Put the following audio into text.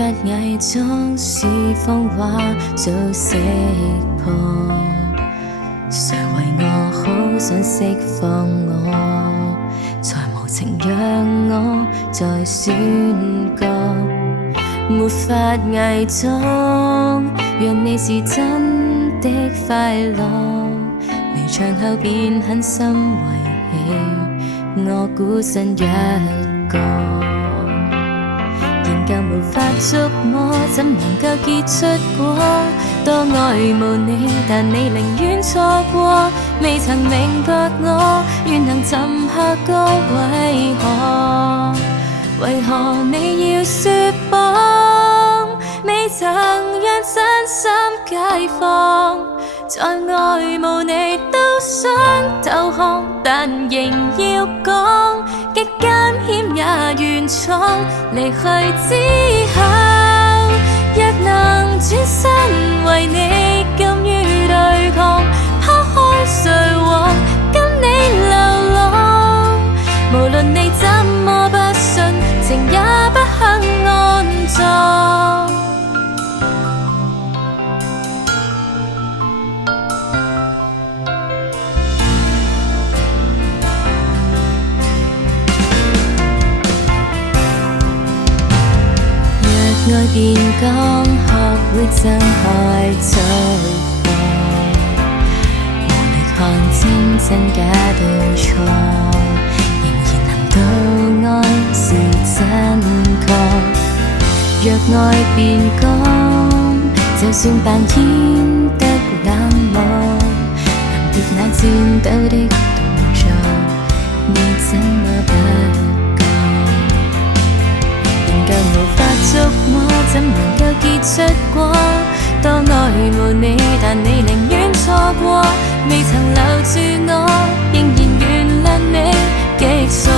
法偽裝是謊話早識破，誰為我好想釋放我，才無情讓我再宣告，沒法偽裝，讓你是真的快樂，離場後便狠心遺棄我孤身一個。仍舊無法觸摸，怎能夠結出果？多愛慕你，但你寧願錯過，未曾明白我願能沉下個為何？為何你要説謊？未曾讓真心解放，在愛慕你都想投降，但仍要講，極艱險也願闖。離去之後，若能轉身為你甘於對抗，拋開誰和跟你流浪，無論你怎麼不信，情也不肯安葬。愛便講，學會睜開嘴巴，無力看清真假對錯，仍然能到愛是真確。若愛便講，就算扮演得冷漠，能別那戰鬥的動作，你怎麼不無法觸摸，怎能夠結出果？多愛慕你，但你寧願錯過，未曾留住我，仍然原諒你極傻。